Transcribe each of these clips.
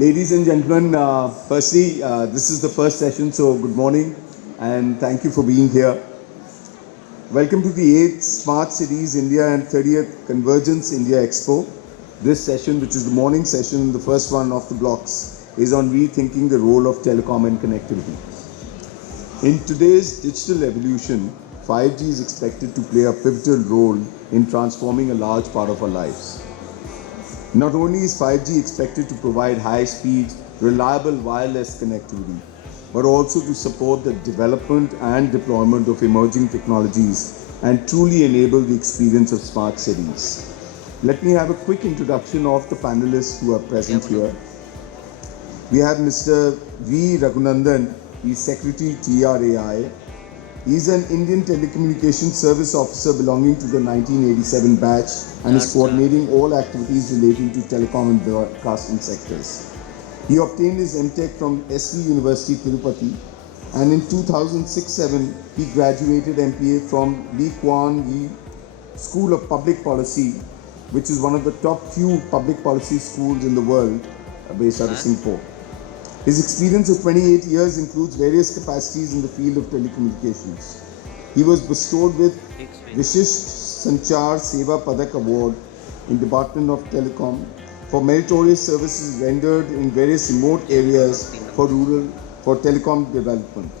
Ladies and gentlemen, firstly, this is the first session, so good morning and thank you for being here. Welcome to the 8th Smart Cities India and 30th Convergence India Expo. This session, which is the morning session, the first one of the blocks, is on rethinking the role of telecom and connectivity. In today's digital evolution, 5G is expected to play a pivotal role in transforming a large part of our lives. Not only is 5G expected to provide high-speed, reliable wireless connectivity, but also to support the development and deployment of emerging technologies and truly enable the experience of smart cities. Let me have a quick introduction of the panelists who are present here. We have Mr. V. Raghunandan, he's Secretary TRAI. He's an Indian Telecommunications Service Officer belonging to the 1987 batch and is coordinating all activities relating to telecom and broadcasting sectors. He obtained his MTech from SV University, Tirupati, and in 2006-07 he graduated MPA from Lee Kuan Yew School of Public Policy, which is one of the top few public policy schools in the world, based out of Singapore. His experience of 28 years includes various capacities in the field of telecommunications. He was bestowed with Vishisht Sanchar Seva Padak Award in Department of Telecom for meritorious services rendered in various remote areas for telecom development.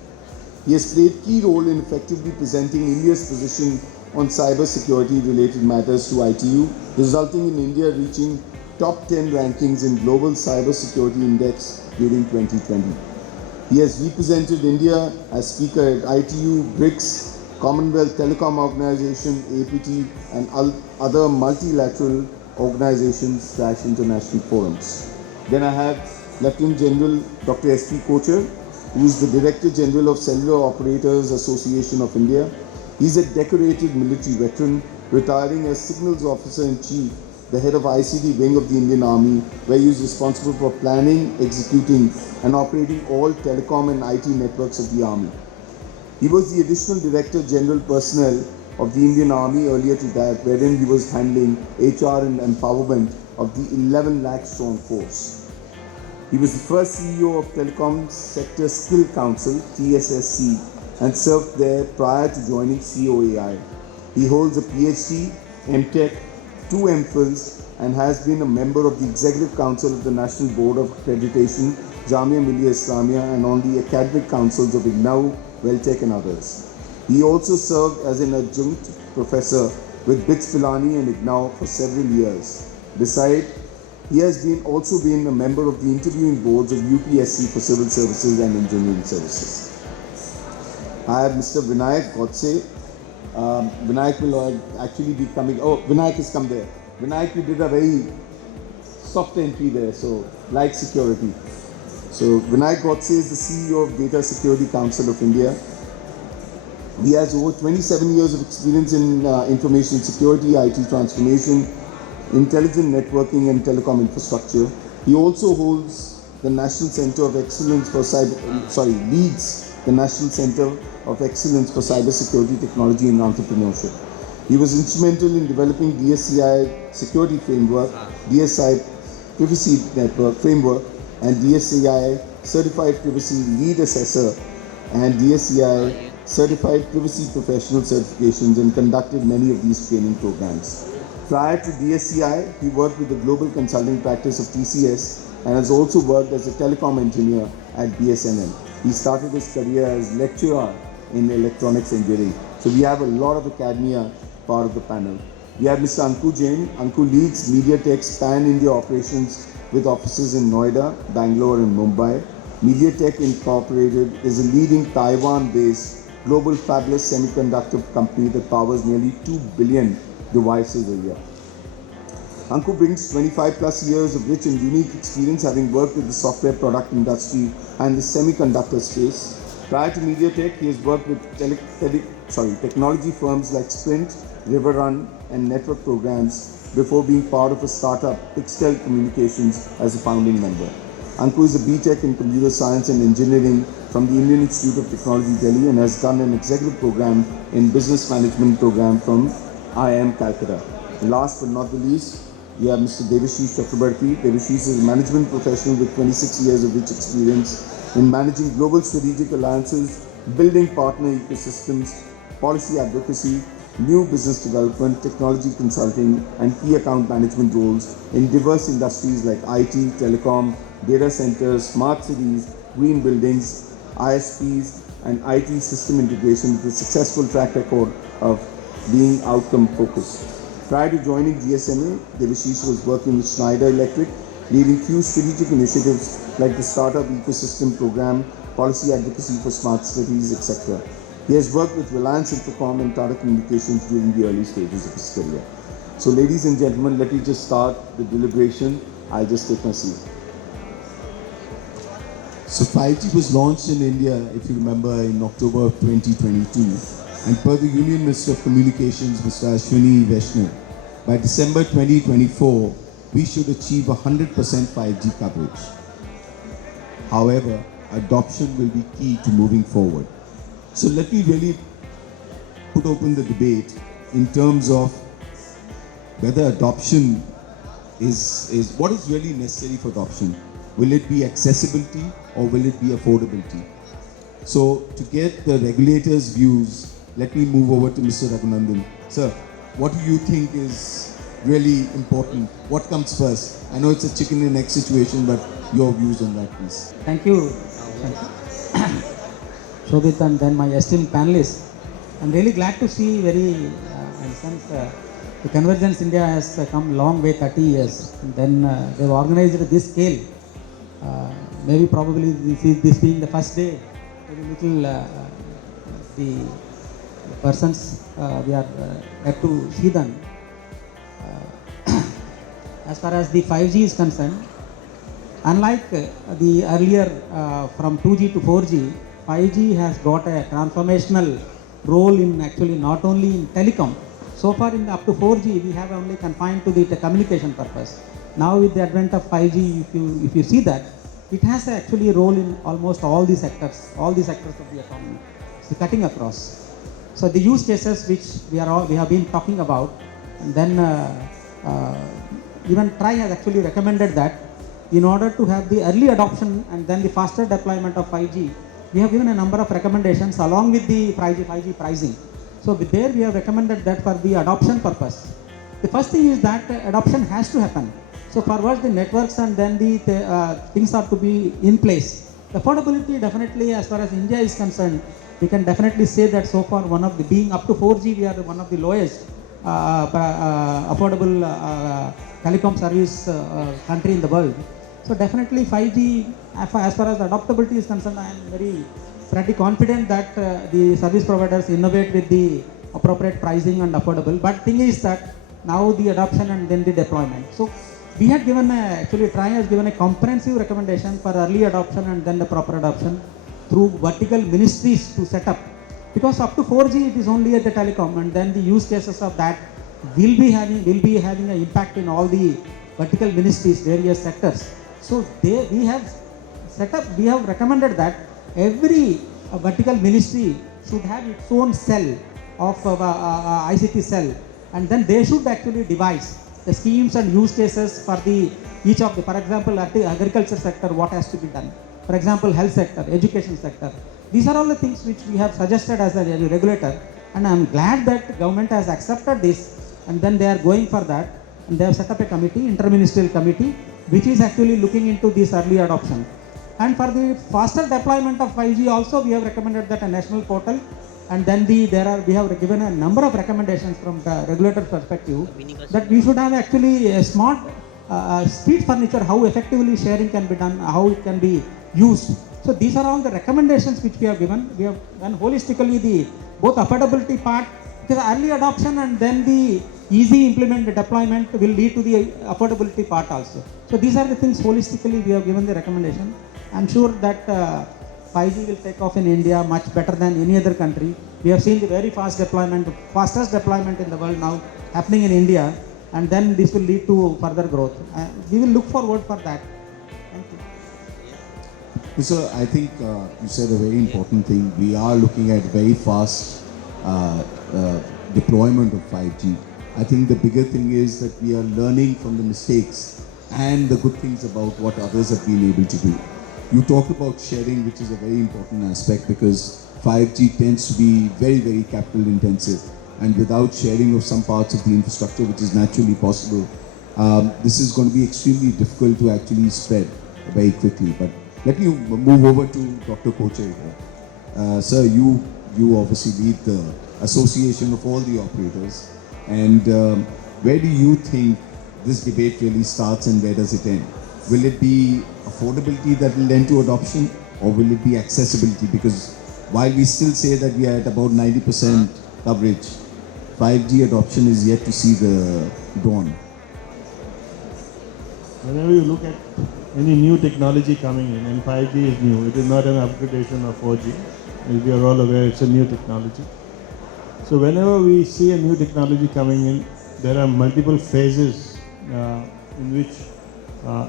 He has played key role in effectively presenting India's position on cyber security related matters to ITU, resulting in India reaching top 10 rankings in Global Cyber Security Index during 2020. He has represented India as speaker at ITU, BRICS, Commonwealth Telecom Organization, APT, and other multilateral organizations / international forums. Then I have Lieutenant General Dr. S.P. Kochhar, who is the Director General of Cellular Operators Association of India. He is a decorated military veteran, retiring as Signals Officer in Chief, the head of ICT wing of the Indian Army, where he is responsible for planning, executing and operating all telecom and IT networks of the Army. He was the Additional Director General Personnel of the Indian Army earlier to that, wherein he was handling HR and empowerment of the 11 lakh strong force. He was the first CEO of Telecom Sector Skill Council, TSSC, and served there prior to joining COAI. He holds a PhD, MTech, 2 MPhils, and has been a member of the Executive Council of the National Board of Accreditation, Jamia Millia Islamia, and on the academic councils of IGNOU, Welltech and others. He also served as an adjunct professor with BITS Pilani and IGNOU for several years. Besides, he has also been a member of the interviewing boards of UPSC for civil services and engineering services. I have Mr. Vinayak Godse. Vinayak will actually be coming. Oh, Vinayak has come there. Vinayak, you did a very soft entry there, so like security. So Vinayak Godse is the CEO of Data Security Council of India. He has over 27 years of experience in information security, IT transformation, intelligent networking and telecom infrastructure. He also holds the National Center of Excellence for leads the National Center of Excellence for Cybersecurity Technology and Entrepreneurship. He was instrumental in developing DSCI Security Framework, DSI Privacy Network Framework, and DSCI Certified Privacy Lead Assessor and DSCI Certified Privacy Professional certifications, and conducted many of these training programs. Prior to DSCI, he worked with the global consulting practice of TCS and has also worked as a telecom engineer at BSNL. He started his career as lecturer in electronics engineering. So we have a lot of academia part of the panel. We have Mr. Anku Jain. Anku leads MediaTek's pan-India operations with offices in Noida, Bangalore and Mumbai. MediaTek Incorporated is a leading Taiwan-based global fabless semiconductor company that powers nearly 2 billion devices a year. Anku brings 25 plus years of rich and unique experience, having worked with the software product industry and the semiconductor space. Prior to MediaTek, he has worked with technology firms like Sprint, Riverrun and Network Programs before being part of a startup, Pixtel Communications, as a founding member. Anku is a BTech in Computer Science and Engineering from the Indian Institute of Technology, Delhi, and has done an executive program in Business Management program from IIM Calcutta. Last but not the least, we have Mr. Debashish Chakraborty. Debashish is a management professional with 26 years of rich experience in managing global strategic alliances, building partner ecosystems, policy advocacy, new business development, technology consulting, and key account management roles in diverse industries like IT, telecom, data centers, smart cities, green buildings, ISPs, and IT system integration with a successful track record of being outcome focused. Prior to joining GSMA, Debashish was working with Schneider Electric, leading few strategic initiatives like the Startup Ecosystem Program, policy advocacy for smart cities, etc. He has worked with Reliance Infocom and Tata Communications during the early stages of his career. So ladies and gentlemen, let me just start the deliberation. I'll just take my seat. So 5G was launched in India, if you remember, in October of 2022. And per the Union Minister of Communications, Mr. Ashwini Vaishnaw, by December 2024, we should achieve 100% 5G coverage. However, adoption will be key to moving forward. So let me really put open the debate in terms of whether adoption is what is really necessary for adoption. Will it be accessibility or will it be affordability? So to get the regulators' views, let me move over to Mr. Raghunandan. Sir, what do you think is really important? What comes first? I know it's a chicken and egg situation, but your views on that, please. Thank you, Shobhit, and then my esteemed panelists. I'm really glad to see the Convergence India has come a long way, 30 years. And then they've organized at this scale. Maybe probably this being the first day, maybe little the persons we are yet to see them. As far as the 5G is concerned, unlike the earlier from 2G to 4G, 5G has got a transformational role in actually not only in telecom. So far in up to 4G, we have only confined to the communication purpose. Now with the advent of 5G, if you see that, it has actually a role in almost all the sectors of the economy. It's cutting across. So the use cases which we have been talking about, and then even TRAI has actually recommended that in order to have the early adoption and then the faster deployment of 5G, we have given a number of recommendations along with the 5G pricing. So there we have recommended that for the adoption purpose. The first thing is that adoption has to happen. So first the networks and then the things are to be in place. The affordability definitely, as far as India is concerned, we can definitely say that so far being up to 4G, we are one of the lowest affordable telecom service country in the world. So definitely 5G, as far as adoptability is concerned, I am pretty confident that the service providers innovate with the appropriate pricing and affordable. But thing is that now the adoption and then the deployment. So we had given TRAI has given a comprehensive recommendation for early adoption and then the proper adoption through vertical ministries to set up. Because up to 4G it is only at the telecom, and then the use cases of that will be having an impact in all the vertical ministries, various sectors. So we have recommended that every vertical ministry should have its own cell of ICT cell, and then they should actually devise the schemes and use cases for each of the, for example, at the agriculture sector, what has to be done. For example, health sector, education sector. These are all the things which we have suggested as a regulator, and I am glad that government has accepted this, and then they are going for that, and they have set up a committee, interministerial committee, which is actually looking into this early adoption. And for the faster deployment of 5G also, we have recommended that a national portal, and then we have given a number of recommendations from the regulator perspective that we should have actually a smart street furniture, how effectively sharing can be done, how it can be used. So these are all the recommendations which we have given. We have done holistically the both affordability part, because early adoption and then the easy deployment will lead to the affordability part also. So these are the things holistically we have given the recommendation. I'm sure that 5G will take off in India much better than any other country. We have seen the very fast deployment, fastest deployment in the world now happening in India, and then this will lead to further growth. We will look forward for that. Thank you. Sir, I think you said a very important thing. We are looking at very fast deployment of 5G. I think the bigger thing is that we are learning from the mistakes and the good things about what others have been able to do. You talked about sharing, which is a very important aspect because 5G tends to be very, very capital intensive, and without sharing of some parts of the infrastructure, which is naturally possible, this is going to be extremely difficult to actually spread very quickly. But let me move over to Dr. Kochhar here. Sir, you obviously lead the association of all the operators, and where do you think this debate really starts and where does it end? Will it be affordability that will lend to adoption, or will it be accessibility? Because while we still say that we are at about 90% coverage, 5G adoption is yet to see the dawn. Whenever you look at any new technology coming in, and 5G is new, it is not an upgradation of 4G. As we are all aware, it's a new technology. So whenever we see a new technology coming in, there are multiple phases in which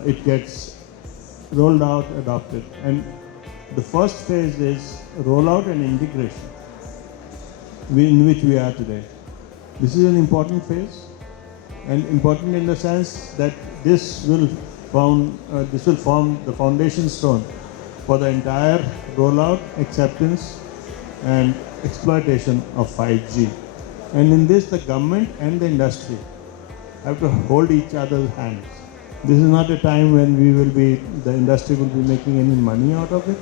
it gets rolled out, adopted. And the first phase is rollout and integration, in which we are today. This is an important phase, and important in the sense that this will form the foundation stone for the entire rollout, acceptance, and exploitation of 5G. And in this, the government and the industry have to hold each other's hands. This is not a time when the industry will be making any money out of it.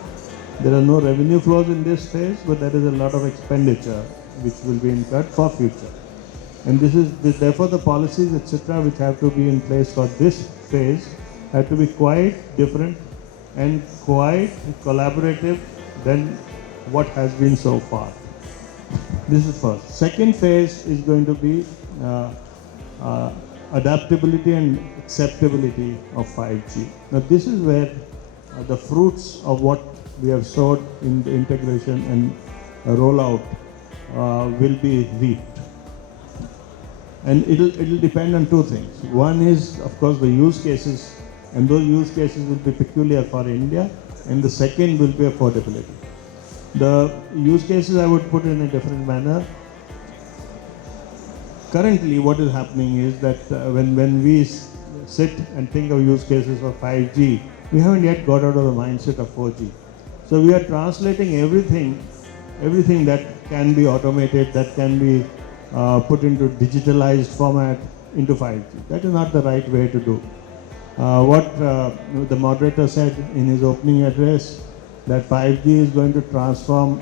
There are no revenue flows in this phase, but there is a lot of expenditure which will be incurred for future. And therefore the policies, etc., which have to be in place for this phase have to be quite different and quite collaborative than what has been so far. This is first. Second phase is going to be adaptability and acceptability of 5G. Now this is where the fruits of what we have sowed in the integration and rollout will be reaped. And it'll depend on two things. One is, of course, the use cases, and those use cases will be peculiar for India, and the second will be affordability. The use cases I would put in a different manner. Currently, what is happening is that when we sit and think of use cases for 5G, we haven't yet got out of the mindset of 4G. So we are translating everything that can be automated, that can be put into digitalized format into 5G. That is not the right way to do. What the moderator said in his opening address, that 5G is going to transform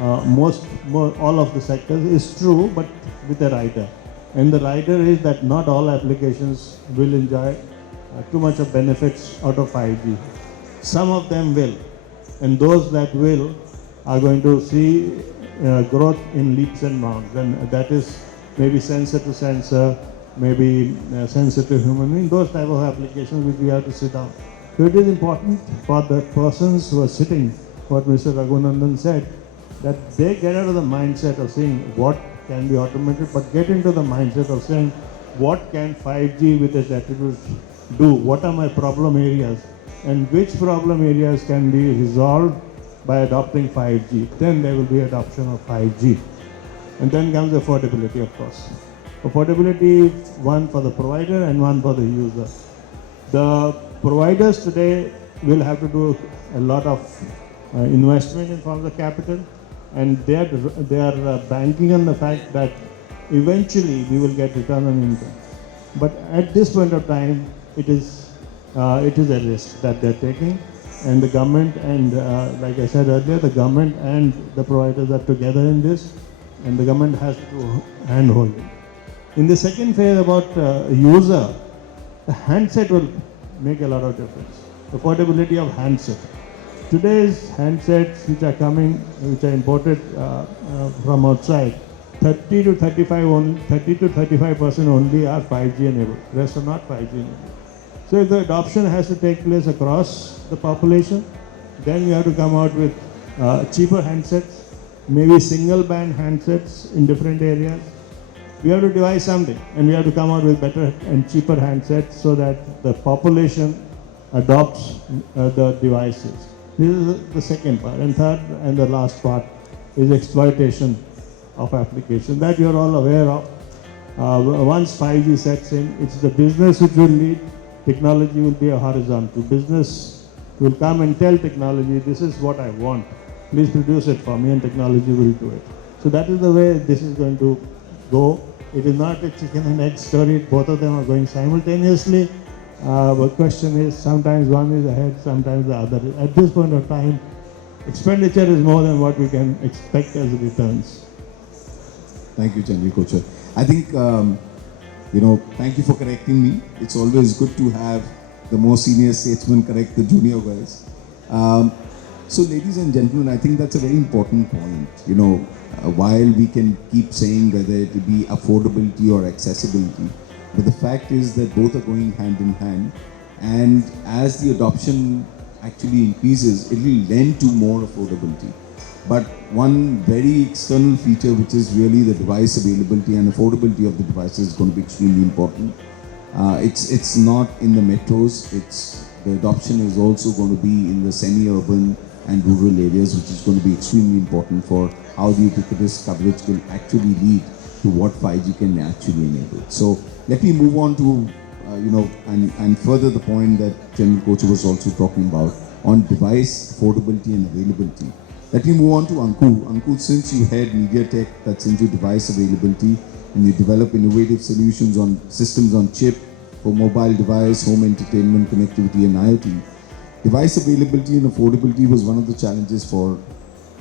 all of the sectors, is true, but with a rider. And the rider is that not all applications will enjoy too much of benefits out of 5G. Some of them will, and those that will are going to see growth in leaps and bounds, and that is maybe sensor to sensor, maybe sensor to human being, those type of applications which we have to sit down. So it is important for the persons who are sitting, what Mr. Raghunandan said, that they get out of the mindset of saying what can be automated, but get into the mindset of saying what can 5G with its attributes do, what are my problem areas, and which problem areas can be resolved by adopting 5G. Then there will be adoption of 5G. And then comes affordability, of course. Affordability, one for the provider and one for the user. The providers today will have to do a lot of investment in terms of capital, and they are banking on the fact that eventually we will get return on income. But at this point of time, it is a risk that they're taking. And the government and, like I said earlier, the government and the providers are together in this, and the government has to handhold it. In the second phase about user, the handset will make a lot of difference. Affordability of handset. Today's handsets which are coming, which are imported from outside, 30 to 35% only are 5G enabled. Rest are not 5G enabled. So if the adoption has to take place across the population, then we have to come out with cheaper handsets, maybe single band handsets in different areas. We have to devise something, and we have to come out with better and cheaper handsets so that the population adopts the devices. This is the second part. And third and the last part is exploitation of application that you are all aware of. Once 5G sets in, it's the business which will lead. Technology will be a horizontal. Business will come and tell technology, this is what I want. Please produce it for me, and technology will do it. So that is the way this is going to go. It is not a chicken and egg story. Both of them are going simultaneously. The question is, sometimes one is ahead, sometimes the other. At this point of time, expenditure is more than what we can expect as returns. Thank you, General Kochhar. I think, thank you for correcting me. It's always good to have the more senior statesmen correct the junior guys. So, ladies and gentlemen, I think that's a very important point. While we can keep saying whether it will be affordability or accessibility, but the fact is that both are going hand in hand. And as the adoption actually increases, it will lend to more affordability. But one very external feature, which is really the device availability and affordability of the devices, is going to be extremely important. It's not in the metros. The adoption is also going to be in the semi-urban and rural areas, which is going to be extremely important for how the ubiquitous coverage will actually lead to what 5G can actually enable. So let me move on to and further the point that General Kochhar was also talking about on device affordability and availability. Let me move on to Anku. Anku, since you head MediaTek that's into device availability and you develop innovative solutions on systems on chip for mobile device, home entertainment, connectivity and IoT, device availability and affordability was one of the challenges for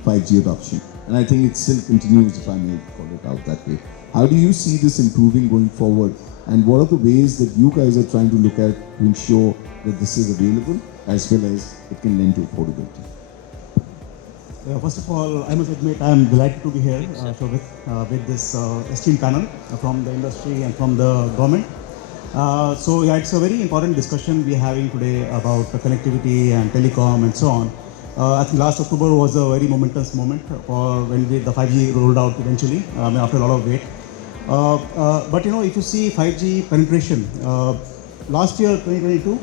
5G adoption. And I think it still continues, if I may call it out that way. How do you see this improving going forward? And what are the ways that you guys are trying to look at to ensure that this is available as well as it can lend to affordability? First of all, I must admit I am delighted to be here, Shobhit, with this esteemed panel from the industry and from the government. So yeah, it's a very important discussion we are having today about connectivity and telecom and so on. I think last October was a very momentous moment for when the 5G rolled out eventually, after a lot of wait. But if you see 5G penetration, last year 2022,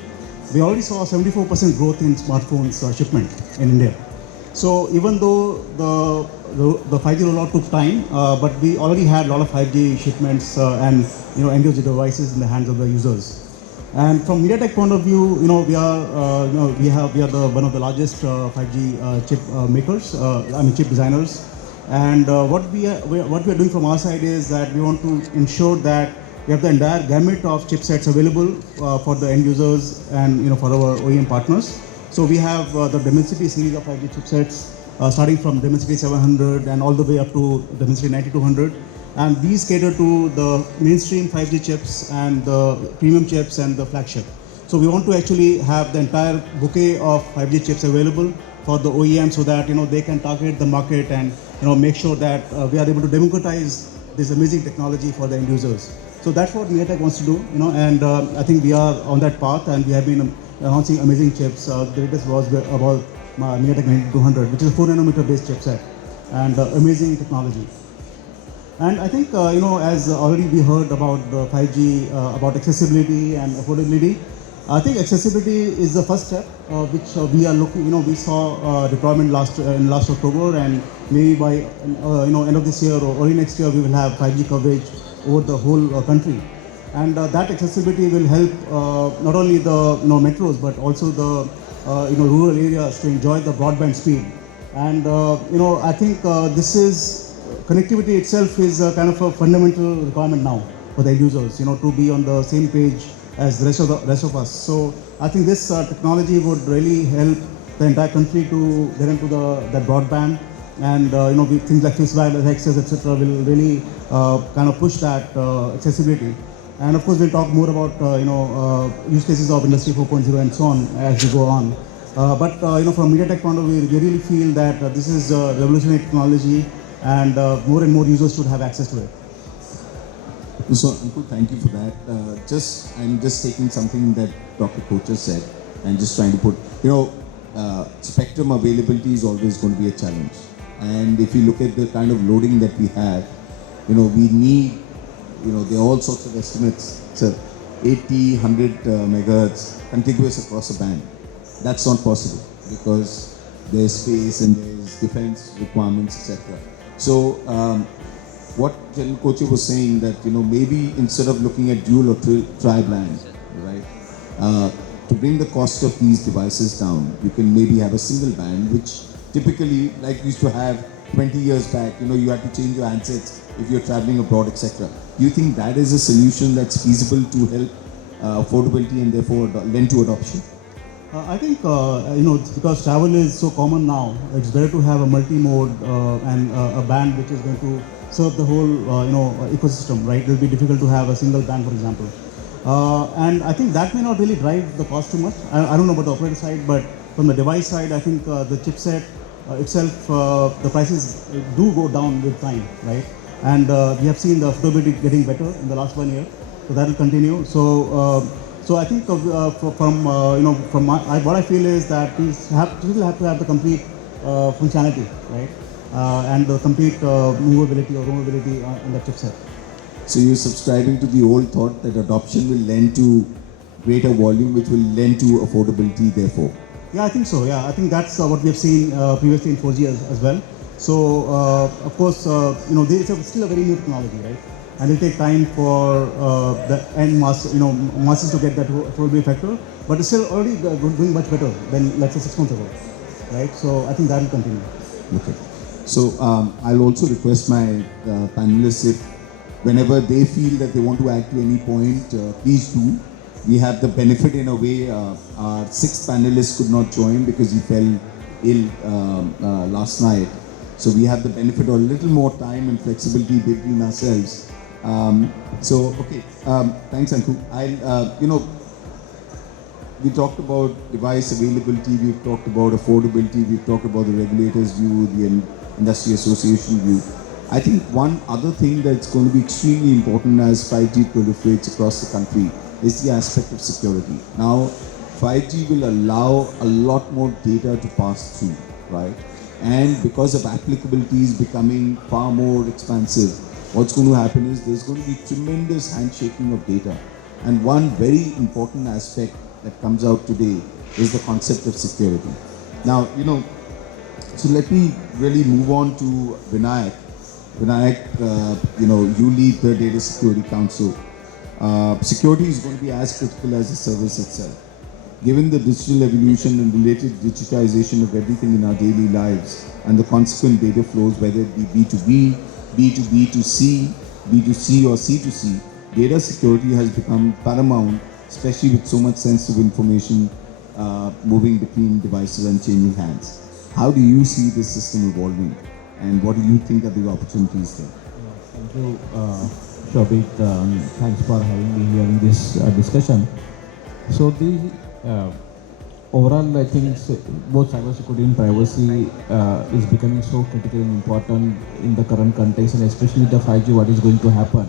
we already saw 74% growth in smartphones shipment in India. So even though the 5G rollout took time, but we already had a lot of 5G shipments and end user devices in the hands of the users. And from MediaTek point of view, we are one of the largest 5G chip makers, chip designers. And what we are doing from our side is that we want to ensure that we have the entire gamut of chipsets available for the end users and for our OEM partners. So we have the Dimensity series of 5G chipsets, starting from Dimensity 700 and all the way up to Dimensity 9200. And these cater to the mainstream 5G chips and the premium chips and the flagship. So we want to actually have the entire bouquet of 5G chips available for the OEM so that they can target the market and make sure that we are able to democratize this amazing technology for the end users. So that's what MediaTek wants to do, and I think we are on that path, and we have been announcing amazing chips. The latest was about MediaTek 9200, which is a 4 nanometer based chipset, and amazing technology. And I think, as already we heard about the 5G, about accessibility and affordability, I think accessibility is the first step, which we are looking, we saw deployment in last October, and maybe by, end of this year or early next year, we will have 5G coverage over the whole country. And that accessibility will help not only the metros, but also the rural areas to enjoy the broadband speed. And I think connectivity itself is a kind of a fundamental requirement now for the end users, to be on the same page as the rest of us. So I think this technology would really help the entire country to get into that broadband, and things like fixed wireless access, etc., will really kind of push that accessibility. And of course, we'll talk more about use cases of Industry 4.0 and so on as we go on. But from MediaTek point of view, we really feel that this is revolutionary technology, and more users should have access to it. So, Anku, thank you for that. I'm just taking something that Dr. Kochhar said and just trying to put, spectrum availability is always going to be a challenge. And if you look at the kind of loading that we have, we need, there are all sorts of estimates, so 80, 100 megahertz contiguous across a band. That's not possible because there's space and there's defense requirements, etc. So, what General Kochhar was saying, that maybe instead of looking at dual or tri-band, right, to bring the cost of these devices down, you can maybe have a single band, which typically, like we used to have 20 years back, you had to change your handsets if you're traveling abroad, etc. Do you think that is a solution that's feasible to help affordability and therefore lend to adoption? I think because travel is so common now, it's better to have a multi-mode and a band which is going to serve the whole ecosystem, right? It will be difficult to have a single band, for example. And I think that may not really drive the cost too much. I don't know about the operator side, but from the device side, I think the chipset itself, the prices do go down with time, right? And we have seen the affordability getting better in the last 1 year, so that will continue. So I think what I feel is that we still have to have the complete functionality, right? And the complete movability or roamability in the chipset. So you're subscribing to the old thought that adoption will lend to greater volume, which will lend to affordability, therefore. Yeah, I think so. Yeah, I think that's what we have seen previously in 4G as well. So of course, it's still a very new technology, right? And it'll take time for the end masses to get that affordability factor. But it's still already doing much better than, let's say, 6 months ago, right? So I think that will continue. Okay. So I'll also request my panelists, if whenever they feel that they want to add to any point, please do. We have the benefit in a way. Our 6th panelist could not join because he fell ill last night. So we have the benefit of a little more time and flexibility between ourselves. Okay. Thanks, Anku. We talked about device availability. We've talked about affordability. We've talked about the regulators' view, the industry association view. I think one other thing that's going to be extremely important as 5G proliferates across the country is the aspect of security. Now, 5G will allow a lot more data to pass through, right? And because of applicabilities becoming far more expansive, what's going to happen is there's going to be tremendous handshaking of data. And one very important aspect that comes out today is the concept of security. Now, so let me really move on to Vinayak. Vinayak, you lead the Data Security Council. Security is going to be as critical as the service itself. Given the digital evolution and related digitization of everything in our daily lives and the consequent data flows, whether it be B2B, B2B2C, B2C or C2C, data security has become paramount, especially with so much sensitive information moving between devices and changing hands. How do you see this system evolving, and what do you think are the opportunities there? Thank you, Shobhit. Thanks for having me here in this discussion. So the overall, I think both cybersecurity and privacy is becoming so critical and important in the current context, and especially the 5G, what is going to happen.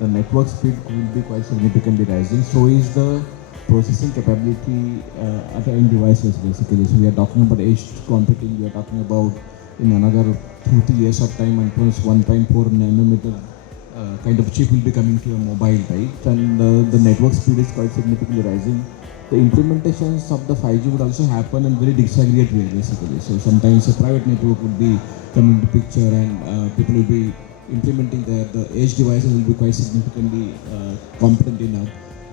The network speed will be quite significantly rising. So is the processing capability at the end devices, basically. So we are talking about edge computing. We are talking about in another 2-3 years of time, and plus 1.4 nanometer kind of chip will be coming to your mobile, right? And the network speed is quite significantly rising. The implementations of the 5G would also happen in very disaggregate way, basically. So sometimes a private network would be coming to picture, and people will be implementing the edge devices will be quite significantly competent enough.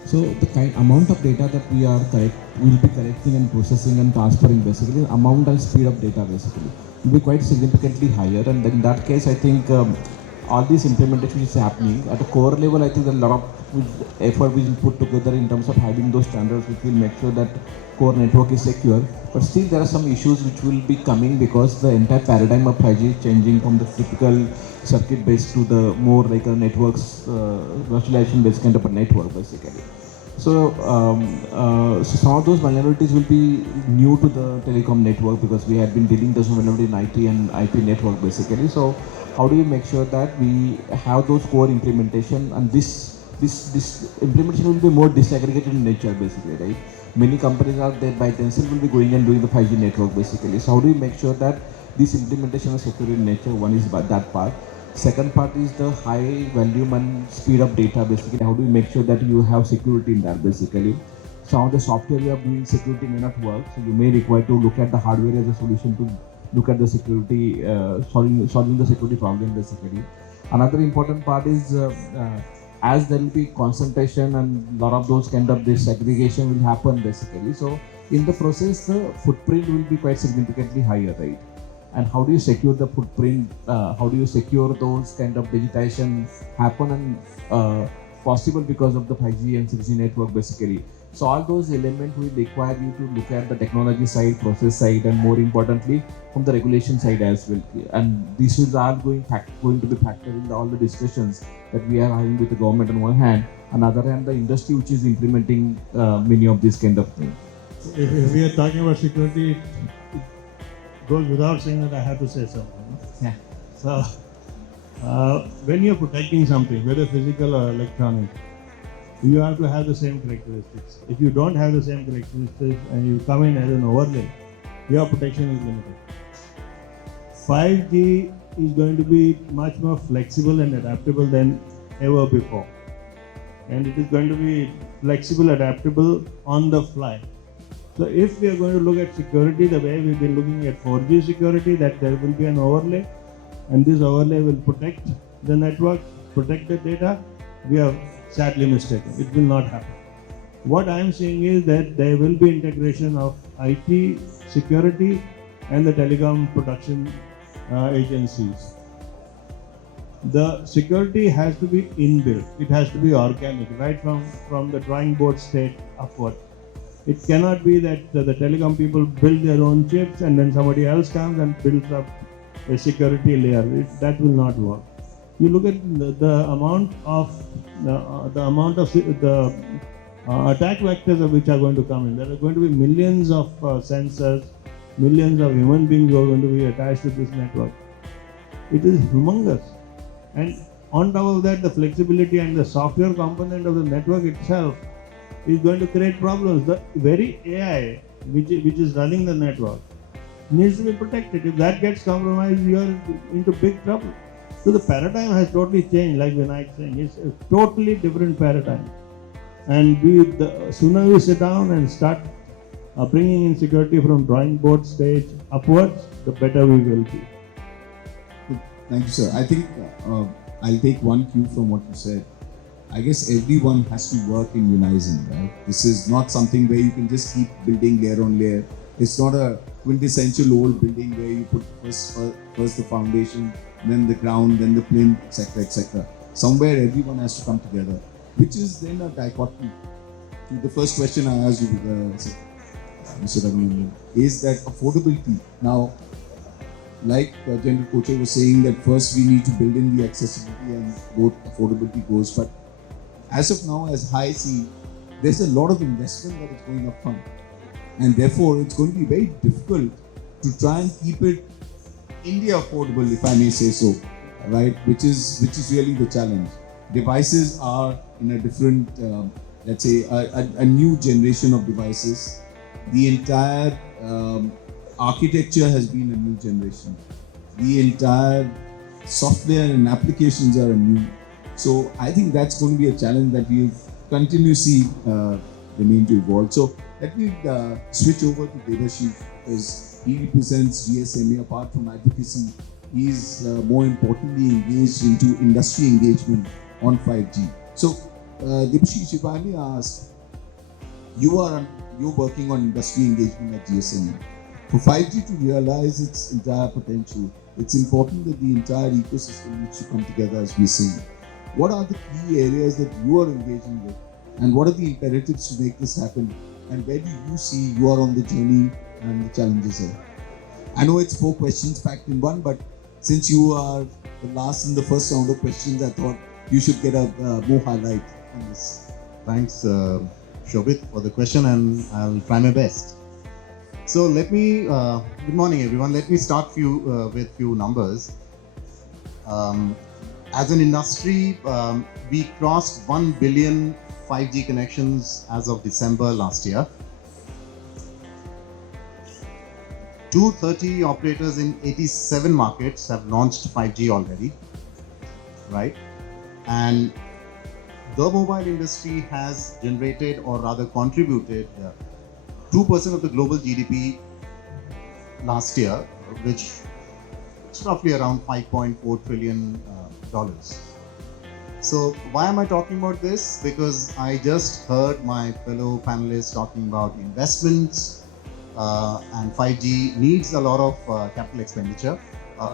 So the amount of data that we will be collecting and processing and transferring, basically, amount and speed of data, basically, will be quite significantly higher. And in that case, I think all these implementation is happening at a core level. I think a lot of effort will put together in terms of having those standards which will make sure that core network is secure. But still there are some issues which will be coming because the entire paradigm of 5G is changing from the typical circuit based to the more like a networks virtualization based kind of a network, basically. So, some of those vulnerabilities will be new to the telecom network because we had been dealing with those vulnerabilities in IT and IP network, basically. So how do we make sure that we have those core implementation, and this implementation will be more disaggregated in nature, basically, right? Many companies are there by themselves will be going and doing the 5G network, basically. So how do we make sure that this implementation is secure in nature? One is that part. Second part is the high volume and speed of data, basically. How do we make sure that you have security in that, basically? Some of the software you are doing security may not work, so you may require to look at the hardware as a solution to look at the security, solving the security problem, basically. Another important part is as there will be concentration and a lot of those kind of this segregation will happen basically. So in the process, the footprint will be quite significantly higher, right? And how do you secure the footprint? How do you secure those kind of digitization happen and possible because of the 5G and 6G network basically. So all those elements will require you to look at the technology side, process side, and more importantly from the regulation side as well. And this is all going to be factored in all the discussions that we are having with the government on one hand, on the other hand the industry which is implementing many of these kind of things. If we are talking about security, it goes without saying that I have to say something. Yeah. So, when you're protecting something, whether physical or electronic, you have to have the same characteristics. If you don't have the same characteristics and you come in as an overlay, your protection is limited. 5G is going to be much more flexible and adaptable than ever before. And it is going to be flexible, adaptable on the fly. So if we are going to look at security the way we've been looking at 4G security, that there will be an overlay, and this overlay will protect the network, protect the data, we are sadly mistaken. It will not happen. What I am saying is that there will be integration of IT, security, and the telecom production agencies. The security has to be inbuilt. It has to be organic, right from the drawing board state upward. It cannot be that the telecom people build their own chips and then somebody else comes and builds up a security layer. That will not work. You look at the amount of attack vectors which are going to come in. There are going to be millions of sensors, millions of human beings who are going to be attached to this network. It is humongous. And on top of that, the flexibility and the software component of the network itself is going to create problems. The very AI which is running the network needs to be protected. If that gets compromised, you are into big trouble. So the paradigm has totally changed, like Vinayak saying. It's a totally different paradigm. And the sooner we sit down and start bringing in security from drawing board stage upwards, the better we will be. Thank you, sir. I think I'll take one cue from what you said. I guess everyone has to work in unison, right? This is not something where you can just keep building layer on layer. It's not a quintessential old building where you put first the foundation, then the ground, then the plinth, etc., etc. Somewhere everyone has to come together, which is then a dichotomy. To the first question I asked you, Mr. Raghunandan, is that affordability. Now, like General Kochhar was saying, that first we need to build in the accessibility and both affordability goes. But as of now, as I see, there's a lot of investment that is going up front. And therefore, it's going to be very difficult to try and keep it India affordable, if I may say so, right? Which is really the challenge. Devices are in a different, let's say, a new generation of devices. The entire architecture has been a new generation. The entire software and applications are new. So I think that's going to be a challenge that we continue to see remain to evolve. So let me switch over to Debashish, because he represents GSMA. Apart from advocacy, he is more importantly engaged into industry engagement on 5G. So Debashish, if I may ask, you're working on industry engagement at GSMA. For 5G to realize its entire potential, it's important that the entire ecosystem needs to come together, as we're saying. What are the key areas that you are engaging with, and what are the imperatives to make this happen? And where do you see you are on the journey and the challenges are? I know it's 4 questions packed in one, but since you are the last in the first round of questions, I thought you should get a more highlight on this. Thanks, Shobhit, for the question, and I'll try my best. So let me, good morning everyone. Let me start with few numbers. As an industry, we crossed 1 billion 5G connections as of December last year. 230 operators in 87 markets have launched 5G already, right? And the mobile industry has generated, or rather contributed, 2% of the global GDP last year, which is roughly around 5.4 trillion So why am I talking about this? Because I just heard my fellow panelists talking about investments, and 5G needs a lot of capital expenditure.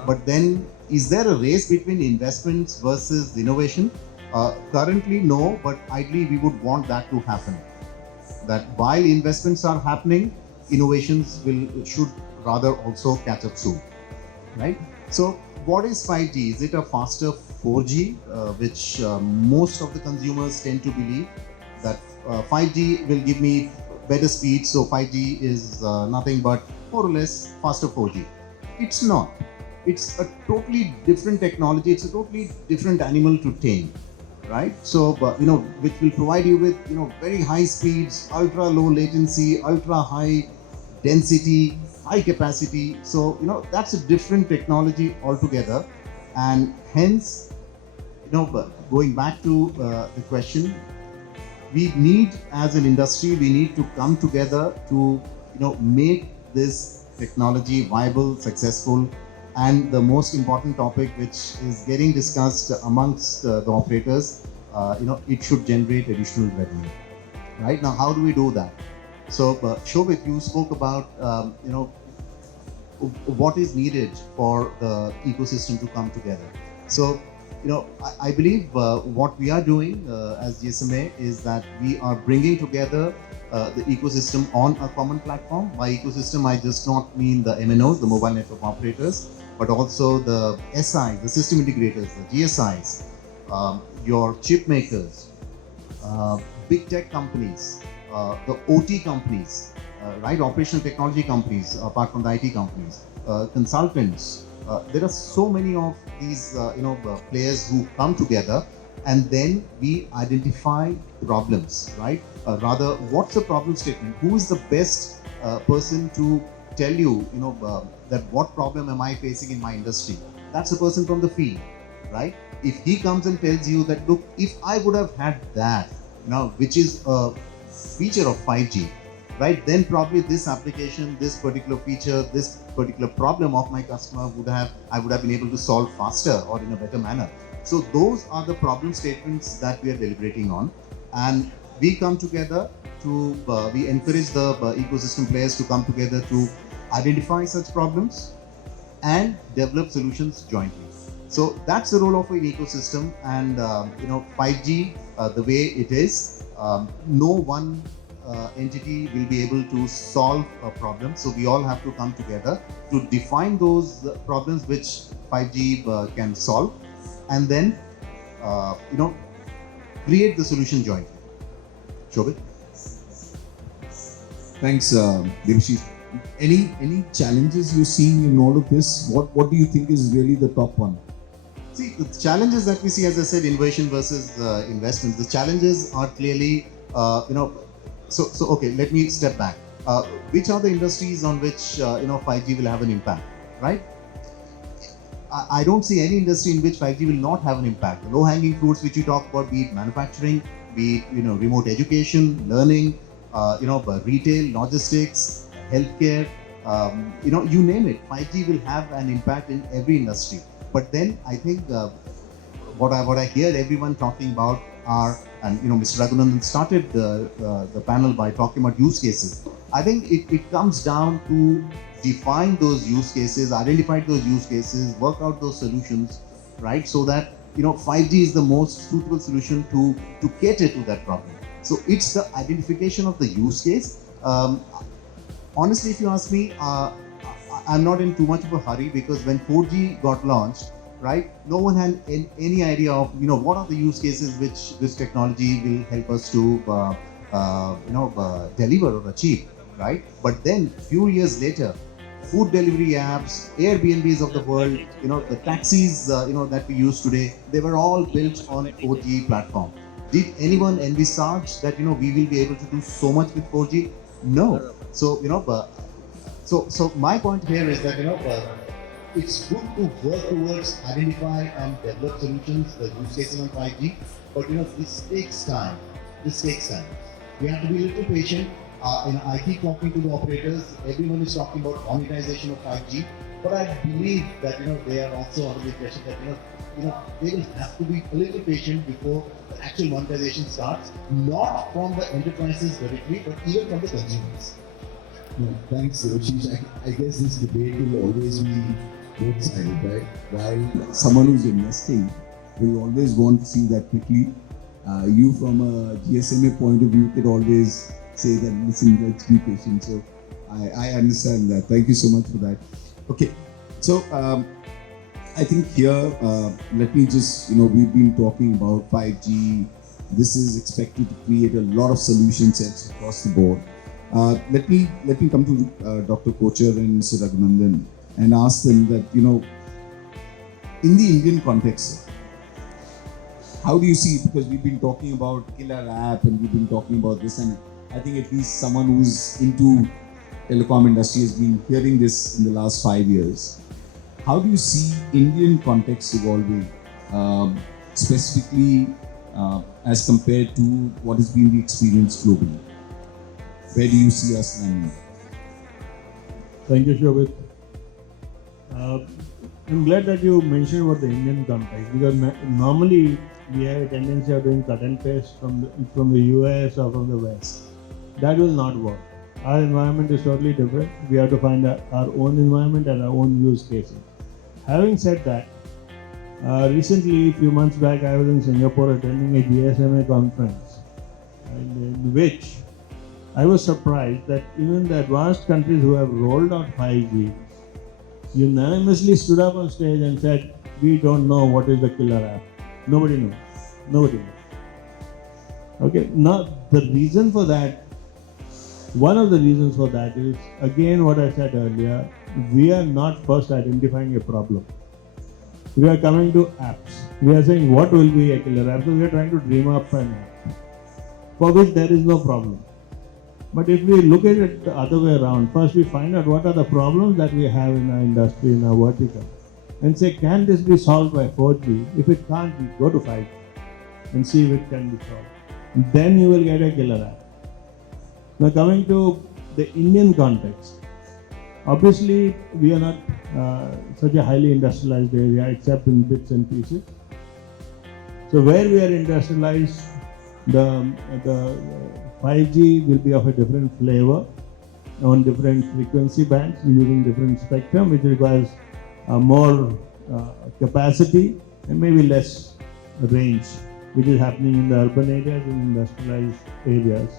But then, is there a race between investments versus innovation? Currently, no, but ideally we would want that to happen. That while investments are happening, innovations should rather also catch up soon, right? So, what is 5G? Is it a faster 4G, which most of the consumers tend to believe that 5G will give me better speed, so 5G is nothing but more or less faster 4G. It's not. It's a totally different technology. It's a totally different animal to tame, right? So, which will provide you with, very high speeds, ultra low latency, ultra high density, high capacity. So, that's a different technology altogether. And hence, going back to the question, we need, as an industry, we need to come together to, make this technology viable, successful, and the most important topic, which is getting discussed amongst the operators, it should generate additional revenue. Right now, how do we do that? So, Shobhit, you spoke about, what is needed for the ecosystem to come together. So, I believe what we are doing as GSMA is that we are bringing together the ecosystem on a common platform. By ecosystem, I just not mean the MNOs, the mobile network operators, but also the SIs, the system integrators, the GSIs, your chip makers, big tech companies, the OT companies, right? Operational technology companies, apart from the IT companies, consultants. There are so many of these, players who come together, and then we identify problems, right? Rather, what's the problem statement? Who is the best person to tell you, that what problem am I facing in my industry? That's a person from the field, right? If he comes and tells you that, look, if I would have had that, which is a feature of 5G, right, then probably this application, this particular feature, this particular problem of my customer I would have been able to solve faster or in a better manner. So those are the problem statements that we are deliberating on, and we come together to, we encourage the ecosystem players to come together to identify such problems and develop solutions jointly. So that's the role of an ecosystem, and 5G, the way it is, no one entity will be able to solve a problem. So we all have to come together to define those problems which 5G can solve, and then create the solution jointly. Shobhit? Thanks, Debashish. Any challenges you're seeing in all of this? What do you think is really the top one? See, the challenges that we see, as I said, innovation versus investments. The challenges are clearly, So okay, let me step back. Which are the industries on which 5G will have an impact, right? I don't see any industry in which 5G will not have an impact. The low-hanging fruits which you talk about, be it manufacturing, be it remote education, learning, retail, logistics, healthcare, you name it. 5G will have an impact in every industry. But then I think what I hear everyone talking about are, and Mr. Raghunandan started the panel by talking about use cases. I think it comes down to define those use cases, identify those use cases, work out those solutions, right? So that 5G is the most suitable solution to cater to that problem. So it's the identification of the use case. Honestly, if you ask me, I'm not in too much of a hurry, because when 4G got launched, right, no one had any idea of what are the use cases which this technology will help us to deliver or achieve, right? But then few years later, food delivery apps, Airbnbs of the world, the taxis that we use today, they were all built on 4G platform. Did anyone envisage that we will be able to do so much with 4G? No. So so my point here is that it's good to work towards identify and develop solutions, the use cases on 5G, but this takes time. This takes time. We have to be a little patient. I keep talking to the operators. Everyone is talking about monetization of 5G, but I believe that they are also under the impression that they will have to be a little patient before the actual monetization starts, not from the enterprises directly, but even from the consumers. No, thanks, Debashish. I guess this debate will always be both-sided, right? While someone who's investing will always want to see that quickly. You, from a GSMA point of view, could always say that, listen, let's be patient. So I understand that. Thank you so much for that. Okay, so I think here, let me just, we've been talking about 5G. This is expected to create a lot of solution sets across the board. Let me come to Dr. Kochhar and Mr. Raghunandan and ask them that, in the Indian context, how do you see, because we've been talking about killer app and we've been talking about this, and I think at least someone who's into telecom industry has been hearing this in the last 5 years. How do you see Indian context evolving, specifically as compared to what has been the experience globally? Where do you see us landing? Thank you, Shobhit. I'm glad that you mentioned about the Indian context, because normally we have a tendency of doing cut and paste from the US or from the West. That will not work. Our environment is totally different. We have to find our own environment and our own use cases. Having said that, recently, a few months back, I was in Singapore attending a GSMA conference, in which I was surprised that even the advanced countries who have rolled out 5G unanimously stood up on stage and said, we don't know what is the killer app. Nobody knows. Nobody knows. Okay, now the reason for that, one of the reasons for that is, again, what I said earlier, we are not first identifying a problem. We are coming to apps. We are saying, what will be a killer app? So we are trying to dream up an app for which there is no problem. But if we look at it the other way around, first we find out what are the problems that we have in our industry, in our vertical, and say, can this be solved by 4G? If it can't, we go to 5G and see if it can be solved. Then you will get a killer app. Now coming to the Indian context, obviously we are not such a highly industrialized area except in bits and pieces. So where we are industrialized, the 5G will be of a different flavor on different frequency bands using different spectrum, which requires more capacity and maybe less range, which is happening in the urban areas and industrialized areas.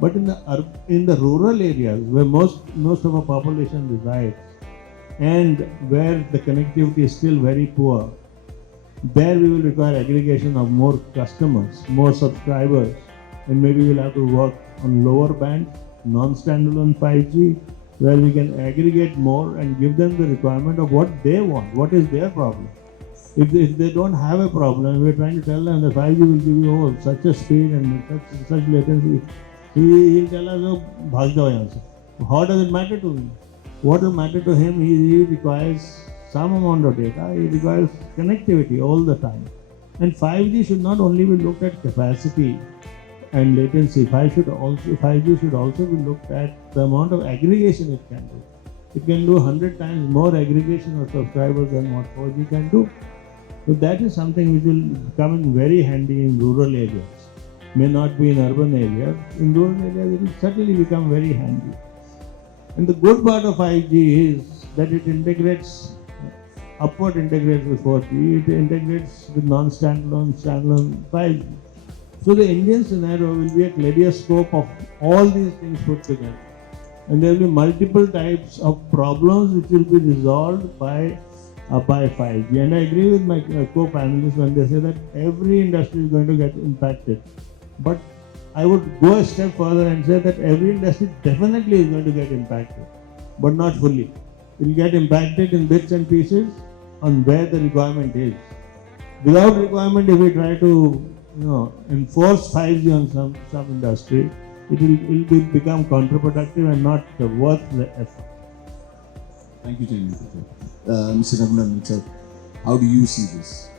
But in the rural areas where most of our population resides and where the connectivity is still very poor, there we will require aggregation of more customers, more subscribers, and maybe we'll have to work on lower band, non-standalone 5G, where we can aggregate more and give them the requirement of what they want, what is their problem. If they don't have a problem, we're trying to tell them that 5G will give you such a speed and such latency. He'll tell us, oh, bhag jao yahan se. How does it matter to me? What will matter to him? He requires some amount of data. He requires connectivity all the time. And 5G should not only be looked at capacity and latency. 5G should also be looked at the amount of aggregation it can do. It can do 100 times more aggregation of subscribers than what 4G can do. So that is something which will come in very handy in rural areas. May not be in urban areas. In rural areas, it will certainly become very handy. And the good part of 5G is that it upward integrates with 4G, it integrates with non-standalone, standalone 5G. So the Indian scenario will be a kaleidoscope of all these things put together. And there will be multiple types of problems which will be resolved by 5G. And I agree with my co-panelists when they say that every industry is going to get impacted. But I would go a step further and say that every industry definitely is going to get impacted, but not fully. It will get impacted in bits and pieces on where the requirement is. Without requirement, if we try to enforce 5G on some industry, it will become counterproductive and not worth the effort. Thank you, Jain. Mr. Raghunandan, sir, how do you see this?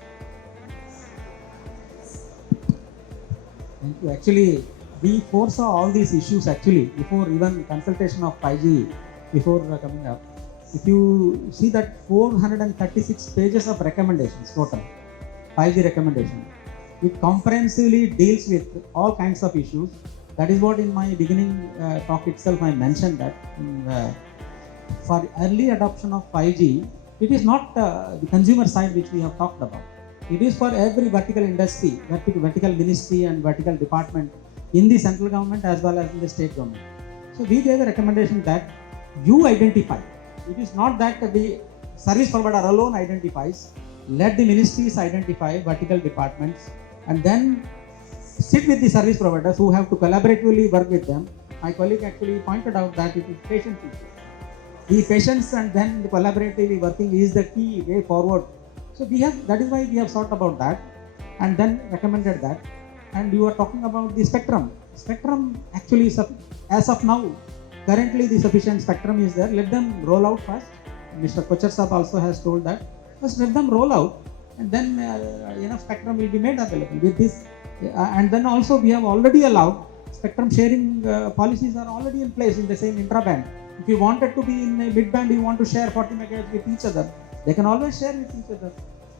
Thank you. Actually, we foresaw all these issues before even consultation of 5G, before coming up. If you see that 436 pages of recommendations total, 5G recommendation. It comprehensively deals with all kinds of issues. That is what in my beginning talk itself I mentioned that for early adoption of 5G, it is not the consumer side which we have talked about. It is for every vertical industry, vertical ministry and vertical department in the central government as well as in the state government. So we gave a recommendation that you identify. It is not that the service provider alone identifies. Let the ministries identify vertical departments and then sit with the service providers who have to collaboratively work with them. My colleague actually pointed out that it is patient issue. The patience and then the collaboratively working is the key way forward. So that is why we have thought about that and then recommended that. And you are talking about the spectrum. Spectrum actually, as of now, currently the sufficient spectrum is there. Let them roll out first. Mr. Kochhar Sahab also has told that. First let them roll out and then enough spectrum will be made available with this. And then also we have already allowed spectrum sharing policies are already in place in the same intra-band. If you wanted to be in a mid-band, you want to share 40 megahertz with each other, they can always share with each other.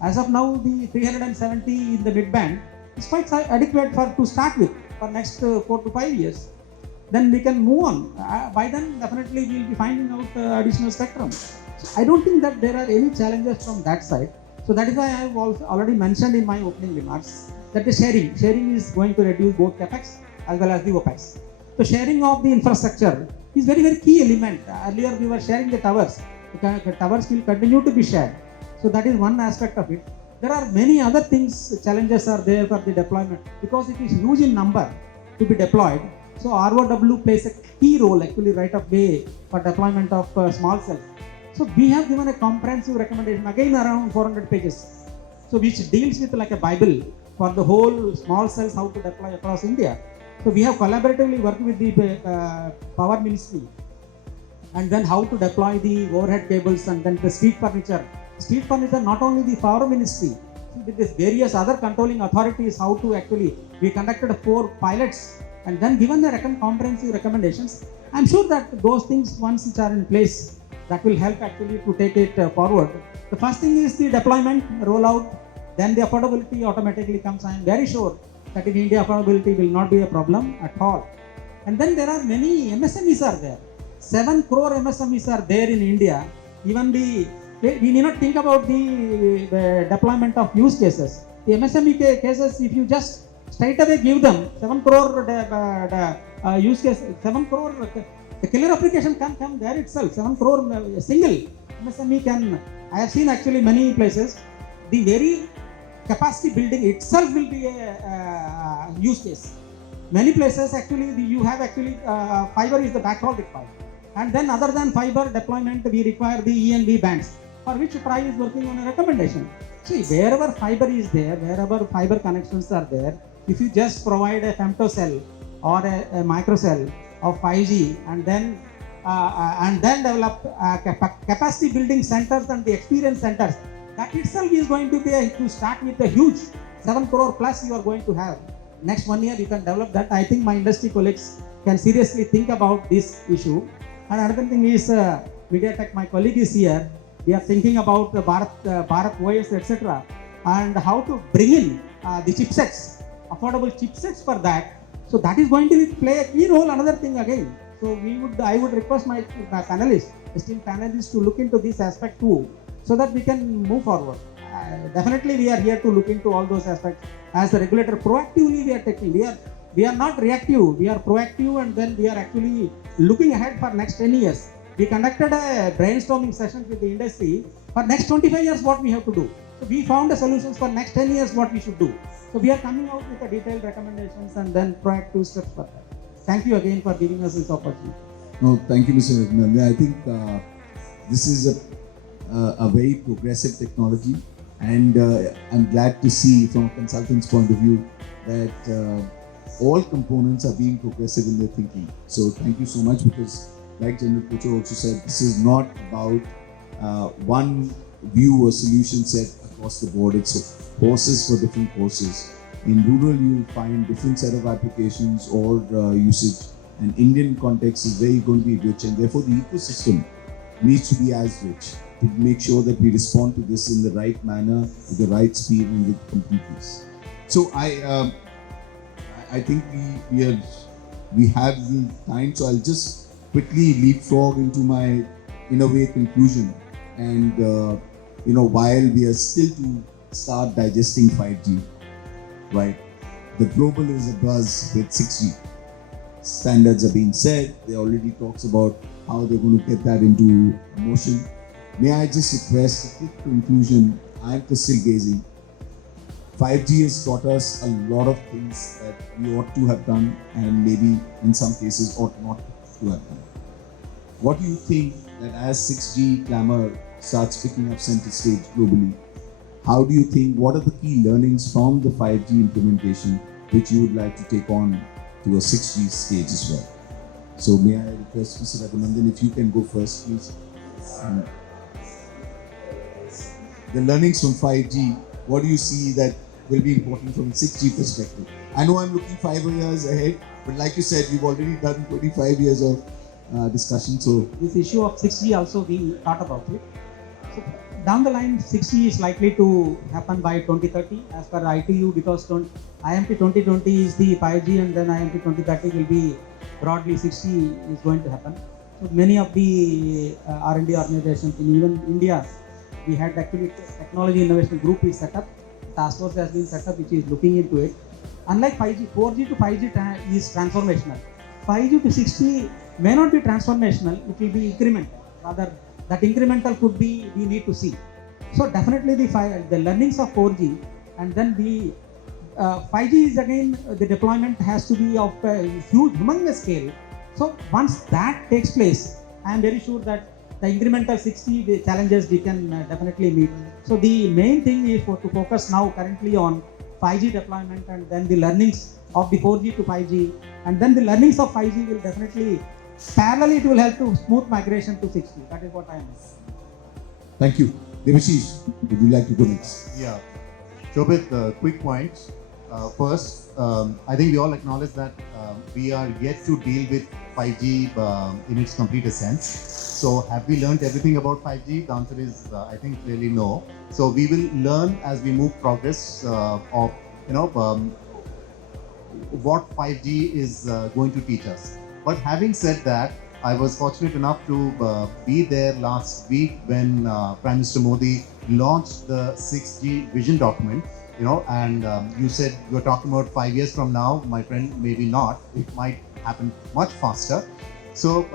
As of now, the 370 in the mid-band is quite adequate to start with for next 4 to 5 years. Then we can move on. By then, definitely we will be finding out additional spectrum. So I don't think that there are any challenges from that side. So that is why I have also already mentioned in my opening remarks that the sharing is going to reduce both capex as well as the opex. So sharing of the infrastructure is very, very key element. Earlier we were sharing the towers. The towers will continue to be shared. So that is one aspect of it. There are many other things, challenges are there for the deployment because it is huge in number to be deployed. So ROW plays a key role actually right of way for deployment of small cells. So we have given a comprehensive recommendation again around 400 pages. So which deals with like a Bible for the whole small cells how to deploy across India. So we have collaboratively worked with the power ministry and then how to deploy the overhead cables and then the street furniture. Street furniture, not only the power ministry, with these various other controlling authorities, how to actually, we conducted 4 pilots and then given the comprehensive recommendations. I'm sure that those things once which are in place, that will help actually to take it forward. The first thing is the deployment, rollout, then the affordability automatically comes. I am very sure that in India affordability will not be a problem at all. And then there are many MSMEs are there. 7 crore MSMEs are there in India. Even we need not think about the deployment of use cases. The MSME cases, if you just straight away give them 7 crore use case, 7 crore, the killer application can come there itself. 7 crore single MSME can. I have seen actually many places. The very capacity building itself will be a use case. Many places actually you have actually fiber is the backhaul required. And then other than fiber deployment, we require the ENB bands, for which TRAI is working on a recommendation. See, wherever fiber is there, wherever fiber connections are there, if you just provide a femtocell or a microcell of 5G and then develop capacity building centers and the experience centers, that itself is going to be to start with a huge 7 crore plus you are going to have. Next 1 year you can develop that. I think my industry colleagues can seriously think about this issue. And another thing is MediaTek, my colleague is here. We are thinking about the Bharat OS, etc. and how to bring in the chipsets, affordable chipsets for that. So that is going to play a key role. Another thing again. So I would request my panelists, esteemed panelists, to look into this aspect too, so that we can move forward. Definitely we are here to look into all those aspects. As a regulator, proactively we are taking. We are not reactive, we are proactive, and then we are actually looking ahead for next 10 years. We conducted a brainstorming session with the industry for next 25 years what we have to do. So we found the solutions for next 10 years what we should do. So we are coming out with the detailed recommendations and then proactive steps for that. Thank you again for giving us this opportunity. No, thank you, Mr. Raghunandan. I think this is a very progressive technology, and I'm glad to see from a consultant's point of view that all components are being progressive in their thinking. So thank you so much, because like General Kochhar also said, this is not about one view or solution set across the board. It's courses for different courses. In rural, you will find different set of applications or usage, and Indian context is very going to be rich, and therefore the ecosystem needs to be as rich to make sure that we respond to this in the right manner, with the right speed, and with completeness. So I think we have the time, so I'll just quickly leapfrog into my, in a way, conclusion. And while we are still to start digesting 5G, right? The global is abuzz with 6G. Standards are being set. There already talks about how they're going to get that into motion. May I just request a quick conclusion? I'm crystal gazing. 5G has taught us a lot of things that we ought to have done, and maybe in some cases ought not to have done. What do you think that as 6G clamor starts picking up center stage globally, how do you think, what are the key learnings from the 5G implementation which you would like to take on to a 6G stage as well? So may I request Mr. Raghunandan, if you can go first, please. The learnings from 5G, what do you see that will be important from a 6G perspective? I know I'm looking 5 years ahead, but like you said, we've already done 25 years of discussion. So this issue of 6G also we thought about it. So down the line, 6G is likely to happen by 2030 as per ITU, because IMP 2020 is the 5G, and then IMP 2030 will be broadly 6G is going to happen. So many of the R&D organizations in even India, we had actually technology innovation group is set up, task force has been set up which is looking into it. Unlike 5G, 4G to 5G is transformational. 5G to 6G may not be transformational, it will be incremental. Rather, that incremental could be, we need to see. So definitely the learnings of 4G, and then the 5G is again, the deployment has to be of a huge, humongous scale. So once that takes place, I am very sure that the incremental 6G, the challenges we can definitely meet. So the main thing is to focus now currently on 5G deployment, and then the learnings of the 4G to 5G, and then the learnings of 5G will definitely, parallelly it will help to smooth migration to 6G. That is what I am saying. thank you. Debashish, would you like to go next? Yeah. Shobhit, quick points. First, I think we all acknowledge that we are yet to deal with 5G in its complete essence. So have we learned everything about 5G? The answer is, I think, clearly no. So we will learn as we move progress of, what 5G is going to teach us. But having said that, I was fortunate enough to be there last week when Prime Minister Modi launched the 6G vision document. And you said you were talking about 5 years from now. My friend, maybe not. It might happen much faster. So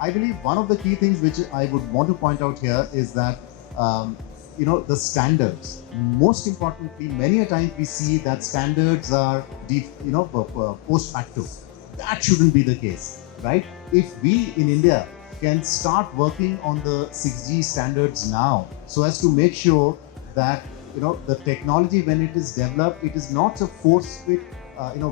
I believe one of the key things which I would want to point out here is that the standards. Most importantly, many a times we see that standards are post facto. That shouldn't be the case, right? If we in India can start working on the 6G standards now, so as to make sure that the technology, when it is developed, it is not a force fit,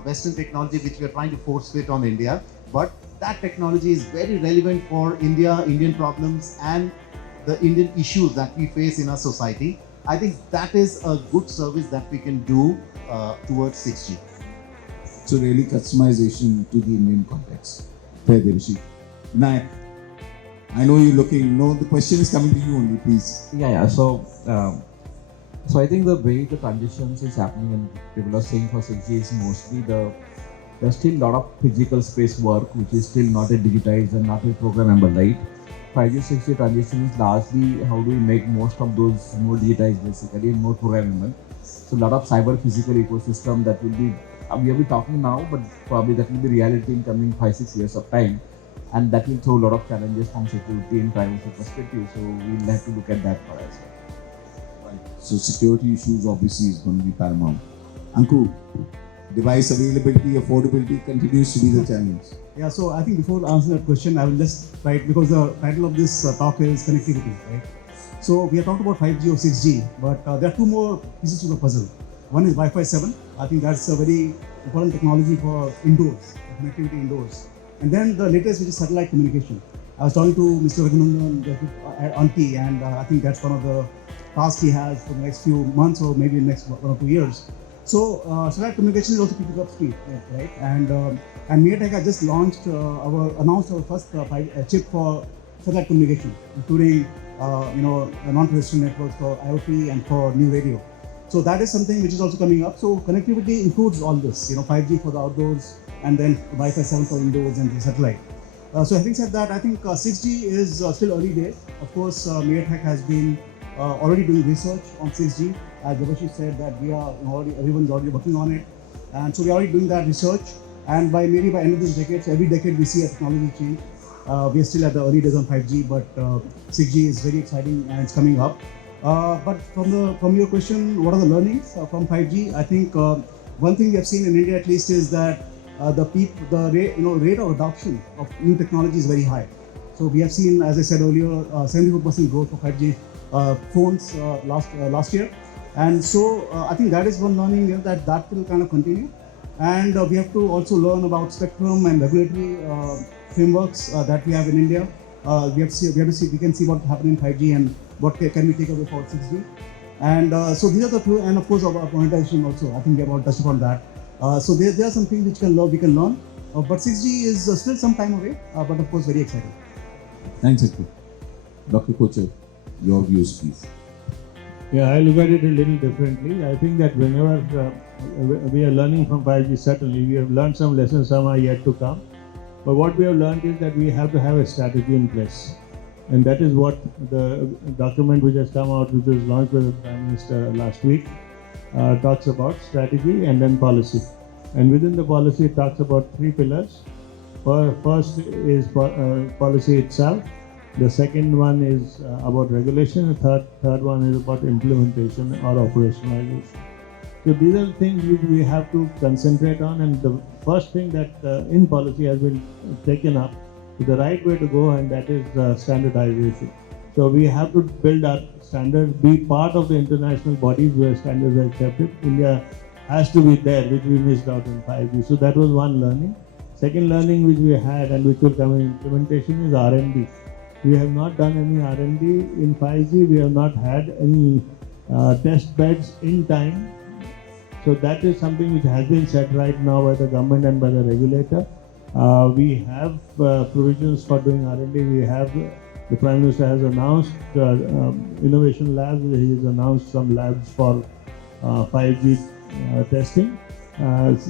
Western technology which we are trying to force fit on India, but that technology is very relevant for India, Indian problems, and the Indian issues that we face in our society. I think that is a good service that we can do towards 6G. So really customization to the Indian context. Fair, Debashish. Vinayak, I know you're looking. No, the question is coming to you only, please. Yeah. So I think the way the transitions is happening, and people are saying for 6G is mostly there's still a lot of physical space work which is still not digitized and not programmable, right? 5G 6G transition is largely how do we make most of those more digitized basically and more programmable. So a lot of cyber physical ecosystem that will be, we will be talking now, but probably that will be reality in coming 5-6 years of time, and that will throw a lot of challenges from security and privacy perspective. So we'll have to look at that for us. So security issues obviously is going to be paramount. Anku, device availability, affordability continues to be the challenge. Yeah, so I think before answering that question, I will just write, because the title of this talk is connectivity, right? So we have talked about 5G or 6G, but there are two more pieces to the puzzle. One is Wi-Fi 7. I think that's a very important technology for indoors, connectivity indoors. And then the latest, which is satellite communication. I was talking to Mr. Raghunandan at Auntie, and I think that's one of the task he has for the next few months or maybe next 1 or 2 years. So satellite communication is also picking up speed, right? And MediaTek has just announced our first chip for satellite communication, including non-terrestrial networks for IoT and for new radio. So that is something which is also coming up. So connectivity includes all this, 5G for the outdoors and then Wi-Fi 7 for indoors and the satellite. So having said that, I think 6G is still early days. Of course, MediaTek has been already doing research on 6G. As Debashish said, that everyone's already working on it, and so we are already doing that research. And maybe by end of this decade, so every decade we see a technology change. We are still at the early days on 5G, but 6G is very exciting and it's coming up. But from your question, what are the learnings from 5G? I think one thing we have seen in India at least is that the rate of adoption of new technology is very high. So we have seen, as I said earlier, 74% growth for 5G phones last year. And so I think that is one learning that will kind of continue. And we have to also learn about spectrum and regulatory frameworks that we have in India. We can see what happened in 5G and what can we take away for 6G. And so these are the two, and of course about monetization also. I think we have all touched upon that. So there are some things which we can learn. But 6G is still some time away, but of course very exciting. Thanks, Anku. Dr. Kochhar, your views, please. Yeah, I look at it a little differently. I think that whenever we are learning from 5G, certainly we have learned some lessons, some are yet to come. But what we have learned is that we have to have a strategy in place. And that is what the document which has come out, which was launched by the Prime Minister last week, talks about strategy and then policy. And within the policy, it talks about three pillars. First is policy itself. The second one is about regulation. The third one is about implementation or operationalization. So these are the things which we have to concentrate on. And the first thing that in policy has been taken up is the right way to go, and that is standardization. So we have to build our standards, be part of the international bodies where standards are accepted. India has to be there, which we missed out in 5G. So that was one learning. Second learning which we had and which will come in implementation is R&D. We have not done any R&D in 5G. We have not had any test beds in time. So that is something which has been set right now by the government and by the regulator. We have provisions for doing R&D. We have, the Prime Minister has announced innovation labs. He has announced some labs for 5G testing,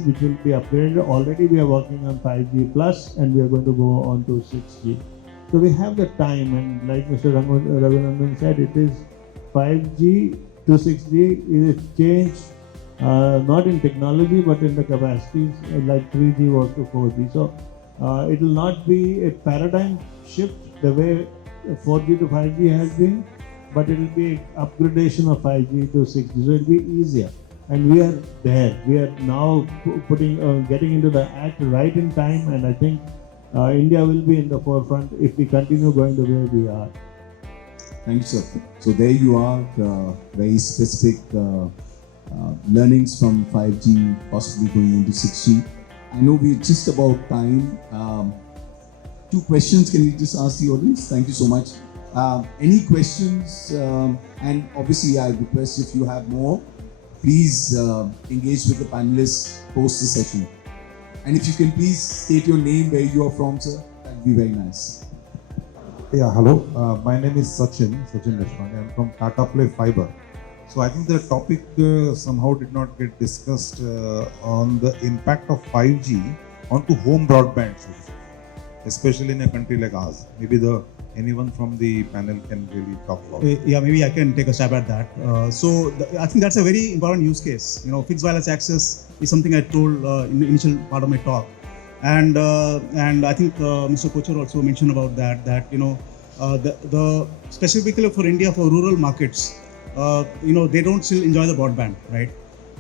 which will be upgraded. Already we are working on 5G plus, and we are going to go on to 6G. So we have the time, and like Mr. Raghunandan said, it is 5G to 6G is a change, not in technology but in the capacities, like 3G was to 4G. So it will not be a paradigm shift the way 4G to 5G has been, but it will be upgradation of 5G to 6G. So it will be easier. And we are there. We are now getting into the act right in time, and I think India will be in the forefront if we continue going the way we are. Thank you, sir. So there you are, very specific learnings from 5G, possibly going into 6G. I know we're just about time. Two questions, can we just ask the audience? Thank you so much. Any questions? And obviously, I request if you have more, please engage with the panelists post the session. And if you can please state your name, where you are from, sir, that would be very nice. Yeah, hello. My name is Sachin Deshpande. I'm from Tata Play Fiber. So I think the topic somehow did not get discussed on the impact of 5G onto home broadband, especially in a country like ours. Maybe anyone from the panel can really talk about it. Yeah, maybe I can take a stab at that. I think that's a very important use case. Fixed wireless access is something I told in the initial part of my talk, and I think Mr. Kochhar also mentioned about that. The specifically for India, for rural markets, they don't still enjoy the broadband, right?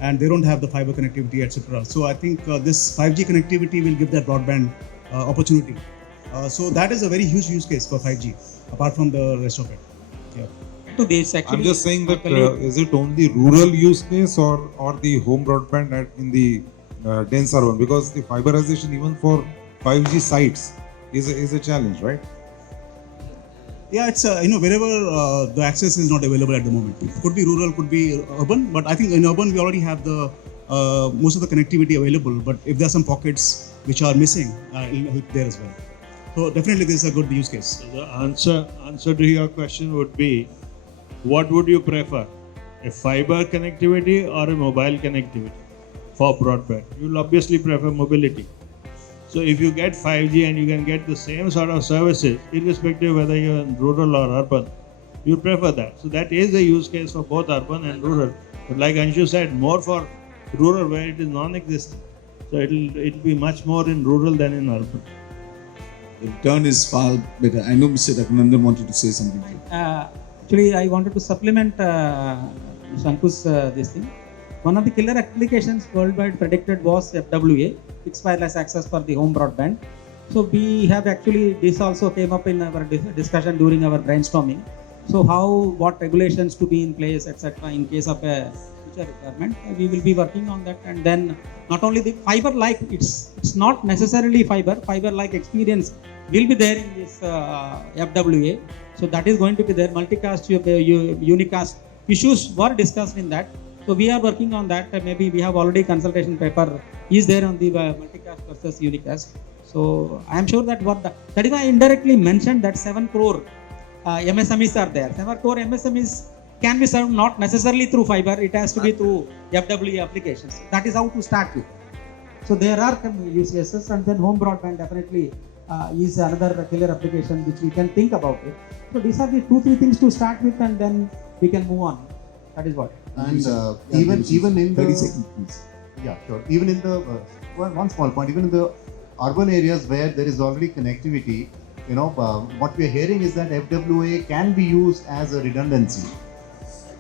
And they don't have the fiber connectivity, etc. So I think this 5G connectivity will give that broadband opportunity. So that is a very huge use case for 5G, apart from the rest of it. Yeah. To this, actually, I'm just saying that is it only rural use case or the home broadband in the dense urban? Because the fiberization even for 5G sites is a challenge, right? Yeah, it's wherever the access is not available at the moment. It could be rural, could be urban, but I think in urban we already have the most of the connectivity available. But if there are some pockets which are missing, it will help there as well. So definitely this is a good use case. So the answer to your question would be, what would you prefer? A fiber connectivity or a mobile connectivity for broadband? You'll obviously prefer mobility. So if you get 5G and you can get the same sort of services, irrespective whether you're in rural or urban, you prefer that. So that is the use case for both urban and rural. But like Anshu said, more for rural where it is non-existent. So it'll be much more in rural than in urban. The return is far better. I know Mr. Raghunandan wanted to say something. Actually, I wanted to supplement Anku's this thing. One of the killer applications worldwide predicted was FWA, fixed wireless access for the home broadband. So we have actually, this also came up in our discussion during our brainstorming. So what regulations to be in place, etc. in case of a future requirement. We will be working on that, and then not only the fiber-like, it's not necessarily fiber-like experience will be there in this FWA. So that is going to be there. Multicast, unicast issues were discussed in that. So we are working on that. Maybe we have already consultation paper is there on the multicast versus unicast. So I am sure that that is why I indirectly mentioned that 7 crore MSMEs are there. 7 crore MSMEs can be served not necessarily through fiber. It has to be through FWA applications. That is how to start with. So there are use cases, and then home broadband definitely is another killer application which we can think about it. So these are the 2-3 things to start with, and then we can move on. That is what. And even in 30 the seconds, please. yeah, sure. Even in the one small point, even in the urban areas where there is already connectivity, what we are hearing is that FWA can be used as a redundancy,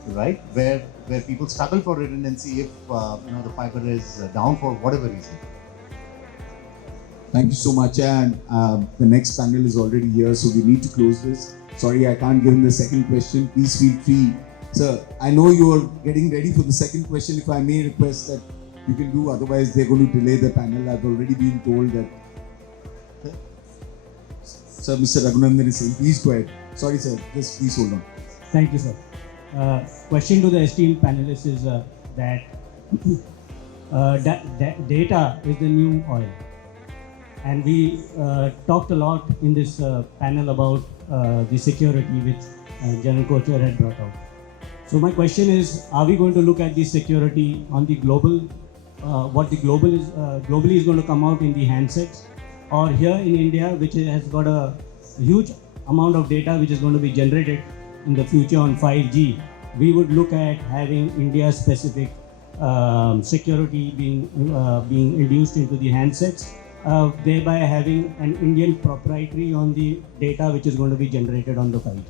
right? Where people struggle for redundancy if the fiber is down for whatever reason. Thank you so much. And the next panel is already here, so we need to close this. Sorry, I can't give him the second question. Please feel free. Sir, I know you are getting ready for the second question. If I may request that you can do, otherwise they're going to delay the panel. I've already been told that. Sir, Mr. Raghunandan is saying, please go ahead. Sorry, sir, just please hold on. Thank you, sir. Question to the esteemed panelists is that data is the new oil. And we talked a lot in this panel about the security which General Kochhar had brought out. So my question is, are we going to look at the security on the global, what the globally is going to come out in the handsets, or here in India, which has got a huge amount of data which is going to be generated in the future on 5G, we would look at having India-specific security being introduced into the handsets, thereby having an Indian proprietary on the data which is going to be generated on the 5G.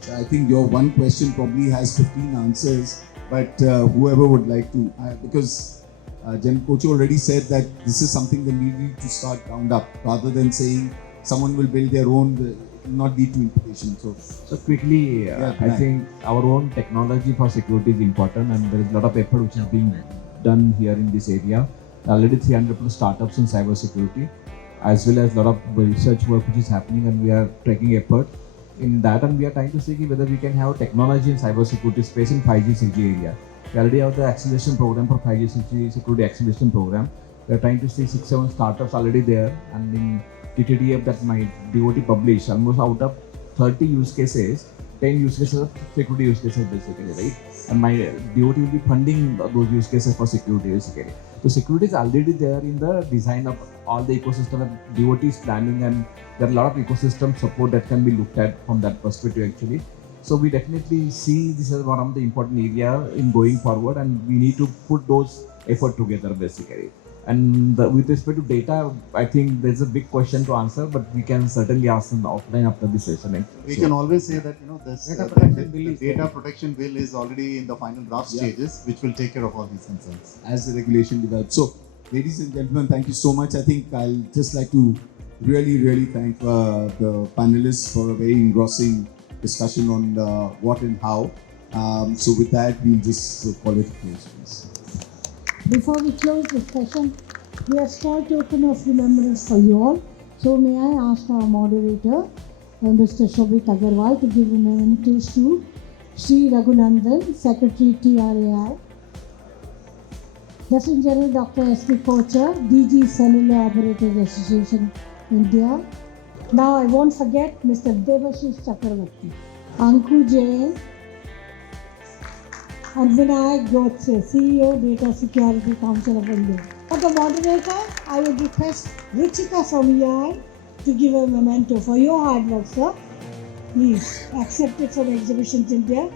So I think your one question probably has 15 answers, but whoever would like to, because General Kochhar already said that this is something that we need to start ground up, rather than saying someone will build their own, it will not lead to implication. So quickly, I think our own technology for security is important, and there is a lot of effort which is being done here in this area. Already 300 plus startups in cyber security, as well as a lot of research work which is happening, and we are taking effort in that, and we are trying to see whether we can have technology in cyber security space in 5G 6G area. We already have the acceleration program for 5G 6G security acceleration program. We are trying to see 6-7 startups already there, and in TTDF that my DOT published, almost out of 30 use cases, 10 use cases of security use cases basically, right? And my DOT will be funding those use cases for security basically. So security is already there in the design of all the ecosystem that DOT is planning, and there are a lot of ecosystem support that can be looked at from that perspective actually. So we definitely see this as one of the important area in going forward, and we need to put those effort together basically. And with respect to data, I think there's a big question to answer, but we can certainly ask them offline after this session. We can always say that this data protection bill is already in the final draft stages, which will take care of all these concerns as the regulation develops. So, ladies and gentlemen, thank you so much. I think I'll just like to really thank the panelists for a very engrossing discussion on what and how. So with that, we'll just call it a close, please. Before we close this session, we have small token of remembrance for you all. So may I ask our moderator, Mr. Shobhit Agarwal, to give mementos to Sri Raghunandan, Secretary TRAI, President General Dr. S.K. Kochhar, DG Cellular Operators Association India, Now I won't forget Mr. Debashish Chakraborty, Anku Jain, and Vinayak Godse, CEO, Data Security Council of India. For the moderator, I would request Ruchika from EI to give a memento for your hard work, sir. Please accept it from Exhibitions India.